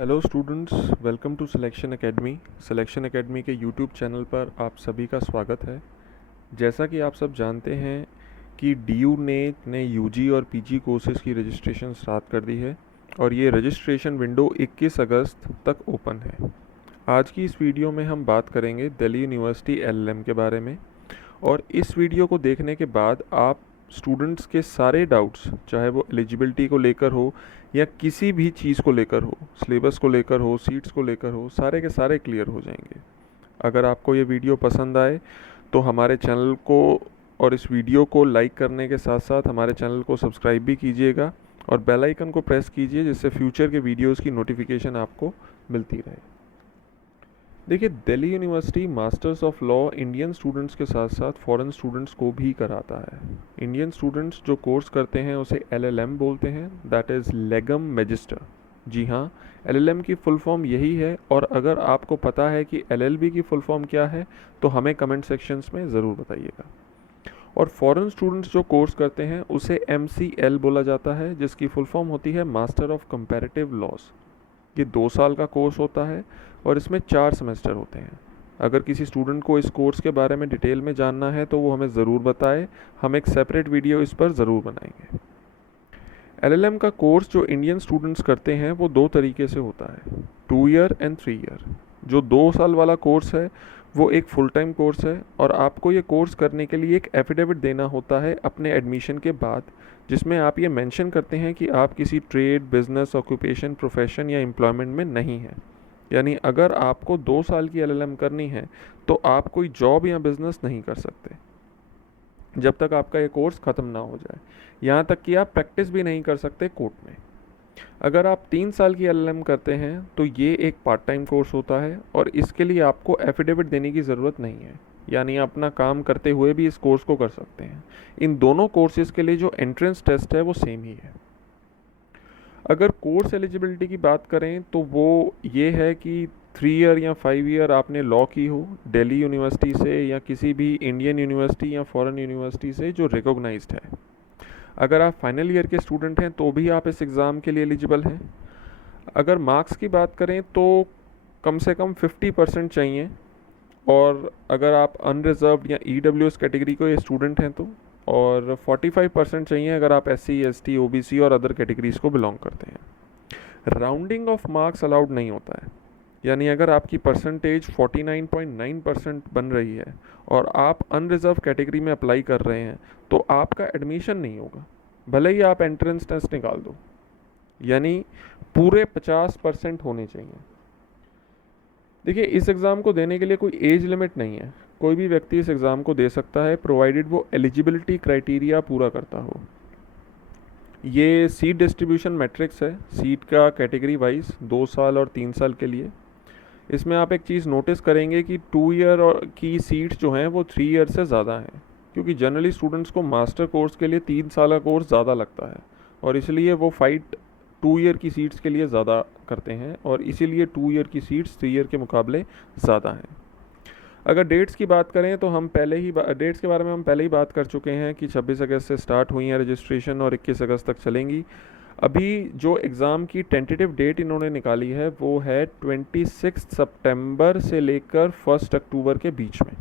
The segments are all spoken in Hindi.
Hello students, welcome to selection academy. Selection academy के यूट्यूब चैनल पर आप सभी का स्वागत है। जैसा कि आप सब जानते हैं कि डीयू ने यूजी और पीजी कोर्सेज़ की रजिस्ट्रेशन स्टार्ट कर दी है और ये रजिस्ट्रेशन विंडो 21 अगस्त तक ओपन है। आज की इस वीडियो में हम बात करेंगे दिल्ली यूनिवर्सिटी एलएलएम के बारे में और इस वीडियो को देखने के बाद आप स्टूडेंट्स के सारे डाउट्स, चाहे वो एलिजिबिलिटी को लेकर हो या किसी भी चीज़ को लेकर हो, सिलेबस को लेकर हो, सीट्स को लेकर हो, सारे के सारे क्लियर हो जाएंगे। अगर आपको ये वीडियो पसंद आए तो हमारे चैनल को और इस वीडियो को लाइक करने के साथ साथ हमारे चैनल को सब्सक्राइब भी कीजिएगा और बेल आइकन को प्रेस कीजिए, जिससे फ्यूचर के वीडियोस की नोटिफिकेशन आपको मिलती रहे। देखिए, Delhi university masters of law Indian students के साथ साथ फॉरेन स्टूडेंट्स को भी कराता है। इंडियन स्टूडेंट्स जो कोर्स करते हैं उसे एलएलएम बोलते हैं, दैट इज़ लेगम मैजिस्टर। जी हाँ, एलएलएम की फुल फॉर्म यही है और अगर आपको पता है कि एलएलबी की फुल फॉर्म क्या है तो हमें कमेंट सेक्शंस में ज़रूर बताइएगा। और फॉरेन स्टूडेंट्स जो कोर्स करते हैं उसे एमसीएल बोला जाता है, जिसकी फुल फॉर्म होती है मास्टर ऑफ कंपैरेटिव लॉज। ये 2 साल का कोर्स होता है और इसमें 4 सेमेस्टर होते हैं। अगर किसी स्टूडेंट को इस कोर्स के बारे में डिटेल में जानना है तो वो हमें ज़रूर बताए, हम एक सेपरेट वीडियो इस पर ज़रूर बनाएंगे। एलएलएम का कोर्स जो इंडियन स्टूडेंट्स करते हैं वो 2 तरीके से होता है, 2 ईयर एंड 3 ईयर। जो 2 साल वाला कोर्स है वो एक फुल टाइम कोर्स है और आपको ये कोर्स करने के लिए एक एफिडेविट देना होता है अपने एडमिशन के बाद, जिसमें आप ये मेंशन करते हैं कि आप किसी ट्रेड, बिजनेस, ऑक्यूपेशन, प्रोफेशन या एम्प्लॉयमेंट में नहीं हैं। यानी अगर आपको 2 साल की एलएलएम करनी है तो आप कोई जॉब या बिजनेस नहीं कर सकते जब तक आपका ये कोर्स ख़त्म ना हो जाए। यहाँ तक कि आप प्रैक्टिस भी नहीं कर सकते कोर्ट में। अगर आप 3 साल की एलएलएम करते हैं तो ये एक पार्ट टाइम कोर्स होता है और इसके लिए आपको एफिडेविट देने की ज़रूरत नहीं है, यानी अपना काम करते हुए भी इस कोर्स को कर सकते हैं। इन दोनों कोर्सेज़ के लिए जो एंट्रेंस टेस्ट है वो सेम ही है। अगर कोर्स एलिजिबिलिटी की बात करें तो वो ये है कि 3 ईयर या 5 ईयर आपने लॉ की हो दिल्ली यूनिवर्सिटी से या किसी भी इंडियन यूनिवर्सिटी या फॉरेन यूनिवर्सिटी से जो रिकॉग्नाइज्ड है। अगर आप फाइनल ईयर के स्टूडेंट हैं तो भी आप इस एग्ज़ाम के लिए एलिजिबल हैं। अगर मार्क्स की बात करें तो कम से कम 50% चाहिए और अगर आप अनरिजर्व्ड या ईडब्ल्यूएस कैटेगरी को ये स्टूडेंट हैं तो, और 45% चाहिए अगर आप एससी, एसटी, ओबीसी और अदर कैटेगरीज को बिलोंग करते हैं। राउंडिंग ऑफ मार्क्स अलाउड नहीं होता है, यानी अगर आपकी परसेंटेज 49.9% बन रही है और आप अनरिजर्व कैटेगरी में अप्लाई कर रहे हैं तो आपका एडमिशन नहीं होगा, भले ही आप एंट्रेंस टेस्ट निकाल दो। यानी पूरे 50% होने चाहिए। देखिए, इस एग्ज़ाम को देने के लिए कोई एज लिमिट नहीं है, कोई भी व्यक्ति इस एग्ज़ाम को दे सकता है प्रोवाइडेड वो एलिजिबिलिटी क्राइटेरिया पूरा करता हो। ये सीट डिस्ट्रीब्यूशन मैट्रिक्स है, सीट का कैटेगरी वाइज 2 साल और 3 साल के लिए। इसमें आप एक चीज़ नोटिस करेंगे कि 2 ईयर और की सीट्स जो हैं वो 3 ईयर से ज़्यादा हैं, क्योंकि जनरली स्टूडेंट्स को मास्टर कोर्स के लिए 3 साल का कोर्स ज़्यादा लगता है और इसलिए वो फाइट 2 ईयर की सीट्स के लिए ज़्यादा करते हैं और इसीलिए 2 ईयर की सीट्स 3 ईयर के मुकाबले ज़्यादा हैं। अगर डेट्स की बात करें तो हम पहले ही डेट्स के बारे में हम पहले ही बात कर चुके हैं कि 26 अगस्त से स्टार्ट हुई है रजिस्ट्रेशन और 21 अगस्त तक चलेंगी। अभी जो एग्ज़ाम की टेंटेटिव डेट इन्होंने निकाली है वो है 26 सितंबर से लेकर 1 अक्टूबर के बीच में।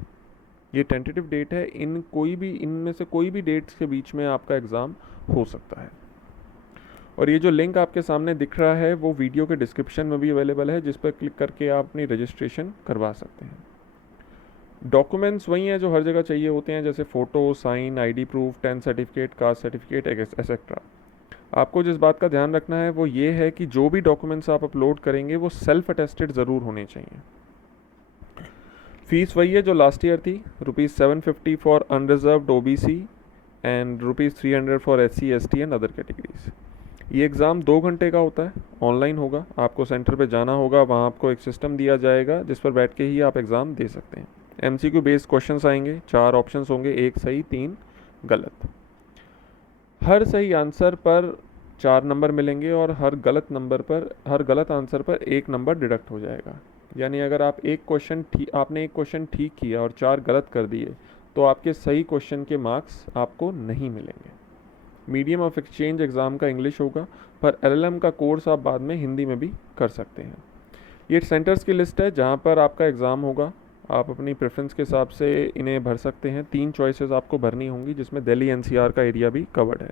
ये टेंटेटिव डेट है, इनमें से कोई भी डेट्स के बीच में आपका एग्ज़ाम हो सकता है। और ये जो लिंक आपके सामने दिख रहा है वो वीडियो के डिस्क्रिप्शन में भी अवेलेबल है, जिस पर क्लिक करके आप अपनी रजिस्ट्रेशन करवा सकते हैं। डॉक्यूमेंट्स वही हैं जो हर जगह चाहिए होते हैं, जैसे photo, sign, ID proof, 10 certificate, caste certificate etcetera. आपको जिस बात का ध्यान रखना है वो ये है कि जो भी डॉक्यूमेंट्स आप अपलोड करेंगे वो सेल्फ अटेस्टेड ज़रूर होने चाहिए। फीस वही है जो लास्ट ईयर थी, ₹750 for unreserved OBC and ₹300 for SC, ST and other categories. ये एग्ज़ाम 2 घंटे का होता है, ऑनलाइन होगा। आपको सेंटर पे जाना होगा, वहाँ आपको एक सिस्टम दिया जाएगा जिस पर बैठ के ही आप एग्ज़ाम दे सकते हैं। एमसीक्यू बेस्ड क्वेश्चंस आएंगे, 4 ऑप्शंस होंगे, 1 सही 3 गलत। हर सही आंसर पर 4 नंबर मिलेंगे और हर गलत आंसर पर 1 नंबर डिडक्ट हो जाएगा। यानी अगर आप आपने एक क्वेश्चन ठीक किया और 4 गलत कर दिए तो आपके सही क्वेश्चन के मार्क्स आपको नहीं मिलेंगे। मीडियम ऑफ एक्सचेंज एग्ज़ाम का इंग्लिश होगा, पर LLM का कोर्स आप बाद में हिंदी में भी कर सकते हैं। ये सेंटर्स की लिस्ट है जहाँ पर आपका एग्ज़ाम होगा। आप अपनी प्रेफरेंस के हिसाब से इन्हें भर सकते हैं। 3 चॉइसेस आपको भरनी होंगी, जिसमें दिल्ली NCR का एरिया भी कवर्ड है।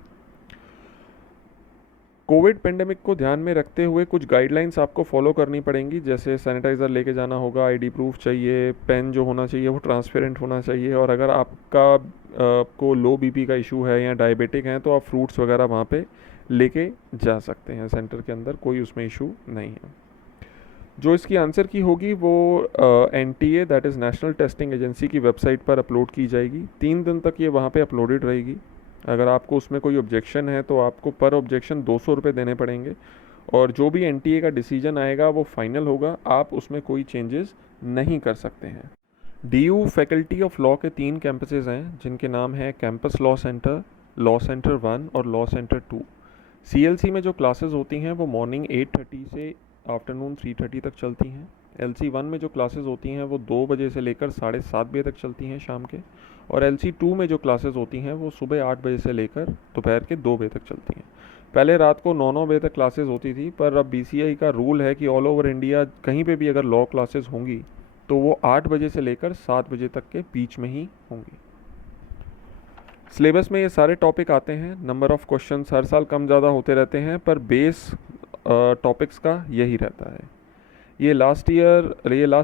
कोविड पेंडेमिक को ध्यान में रखते हुए कुछ गाइडलाइंस आपको फॉलो करनी पड़ेंगी, जैसे सैनिटाइज़र लेके जाना होगा, ID प्रूफ चाहिए, पेन जो होना चाहिए वो ट्रांसपेरेंट होना चाहिए, और अगर आपको लो BP का इशू है या डायबिटिक हैं तो आप फ्रूट्स वगैरह वहाँ पे लेके जा सकते हैं सेंटर के अंदर, कोई उसमें इशू नहीं है। जो इसकी आंसर की होगी वो NTA that is national testing agency की वेबसाइट पर अपलोड की जाएगी। 3 दिन तक ये वहाँ पे अपलोडेड रहेगी। अगर आपको उसमें कोई ऑब्जेक्शन है तो आपको पर ऑब्जेक्शन 200 रुपये देने पड़ेंगे, और जो भी NTA का डिसीजन आएगा वो फाइनल होगा, आप उसमें कोई चेंजेस नहीं कर सकते हैं। DU फैकल्टी ऑफ लॉ के 3 कैंपसेस हैं, जिनके नाम हैं कैंपस लॉ सेंटर 1 और लॉ सेंटर 2। CLC में जो क्लासेस होती हैं वो मॉर्निंग 8:30 से आफ्टरनून 3:30 तक चलती हैं। LC1 में जो क्लासेस होती हैं वो 2 बजे से लेकर 7:30 बजे तक चलती हैं शाम के, और LC2 में जो क्लासेस होती हैं वो सुबह 8 बजे से लेकर दोपहर के 2 बजे तक चलती हैं। पहले रात को 9-9 बजे तक क्लासेस होती थी, पर अब BCI का रूल है कि ऑल ओवर इंडिया कहीं पे भी अगर लॉ क्लासेस होंगी तो वो 8 बजे से लेकर 7 बजे तक के बीच में ही होंगी। सिलेबस में ये सारे टॉपिक आते हैं। नंबर ऑफ़ क्वेश्चंस हर साल कम ज़्यादा होते रहते हैं, पर बेस टॉपिक्स का यही रहता है। ये लास्ट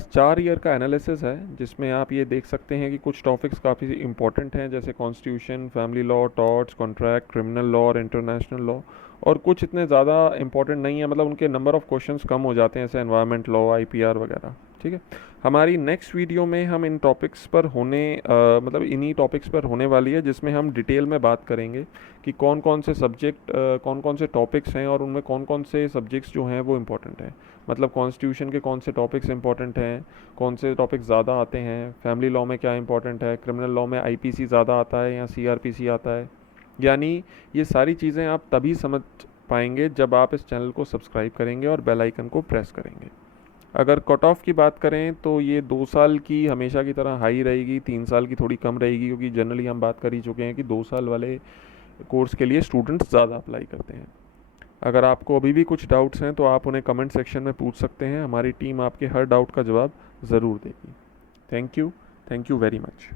4 ईयर का एनालिसिस है, जिसमें आप ये देख सकते हैं कि कुछ टॉपिक्स काफ़ी इंपॉर्टेंट हैं, जैसे constitution, family law, torts, contract, criminal law और इंटरनेशनल लॉ, और कुछ इतने ज़्यादा इंपॉर्टेंट नहीं है, मतलब उनके नंबर ऑफ़ क्वेश्चंस कम हो जाते हैं, जैसे एनवायरनमेंट लॉ, IPR वगैरह। ठीक है, हमारी नेक्स्ट वीडियो में हम इन टॉपिक्स पर इन्हीं टॉपिक्स पर होने वाली है, जिसमें हम डिटेल में बात करेंगे कि कौन कौन से टॉपिक्स हैं और उनमें कौन कौन से सब्जेक्ट्स जो हैं वो इम्पोर्टेंट हैं। मतलब कॉन्स्टिट्यूशन के कौन से टॉपिक्स इंपॉर्टेंट हैं, कौन से टॉपिक्स ज़्यादा आते हैं, फैमिली लॉ में क्या इंपॉर्टेंट है, क्रिमिनल लॉ में IPC ज़्यादा आता है या CRPC आता है। यानी ये सारी चीज़ें आप तभी समझ पाएंगे जब आप इस चैनल को सब्सक्राइब करेंगे और बेल आइकन को प्रेस करेंगे। अगर कट ऑफ की बात करें तो ये 2 साल की हमेशा की तरह हाई रहेगी, 3 साल की थोड़ी कम रहेगी, क्योंकि जनरली हम बात कर ही चुके हैं कि 2 साल वाले कोर्स के लिए स्टूडेंट्स ज़्यादा अप्लाई करते हैं। अगर आपको अभी भी कुछ डाउट्स हैं तो आप उन्हें कमेंट सेक्शन में पूछ सकते हैं। हमारी टीम आपके हर डाउट का जवाब ज़रूर देगी। Thank you very much.